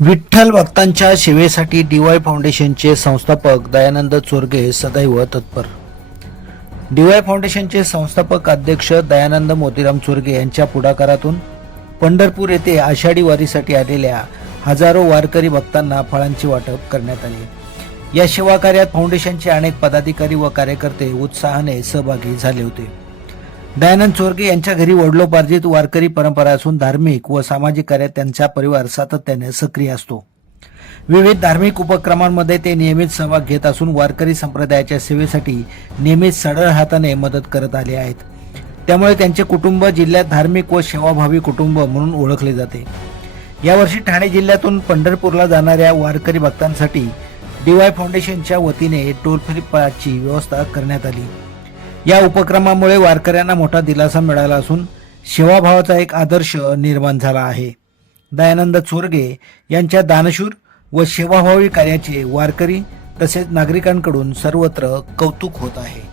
विठ्ठल भक्तांच्या सेवेसाठी डी.वाय फाउंडेशनचे संस्थापक दयानंद चोरगे सदैव तत्पर. डी.वाय फाउंडेशनचे संस्थापक अध्यक्ष दयानंद मोतीराम चोरगे यांच्या पुढाकारातून पंढरपूर येथे आषाढी वारीसाठी आलेल्या हजारो वारकरी भक्तांना फळांचे वाटप करण्यात आले. या सेवा कार्यात फाउंडेशनचे अनेक पदाधिकारी व कार्यकर्ते उत्साहाने सहभागी झाले होते. दयानंद चोरगे यांच्या घरी वडिलोपार्जित वारकरी परंपरा असून धार्मिक व सामाजिक कार्यात त्यांचा परिवार सातत्याने सक्रिय असतो. विविध धार्मिक उपक्रमांमध्ये ते नियमित सहभाग घेत असून वारकरी संप्रदायाच्या सेवेसाठी नेहमीच सढळ हाताने मदत करत आले आहेत. त्यामुळे त्यांचे कुटुंब जिल्ह्यात धार्मिक व सेवाभावी कुटुंब म्हणून ओळखले जाते. यावर्षी ठाणे जिल्ह्यातून पंढरपूरला जाणाऱ्या वारकरी भक्तांसाठी डी.वाय फाउंडेशनच्या वतीने टोल फ्री पासची व्यवस्था करण्यात आली. या उपक्रमामुळे वारकऱ्यांना मोठा दिलासा मिळाला असून सेवाभावाचा एक आदर्श निर्माण झाला आहे. दयानंद चोरगे यांच्या दानशूर व सेवाभावी कार्याचे वारकरी तसेच नागरिकांकडून सर्वत्र कौतुक होत आहे.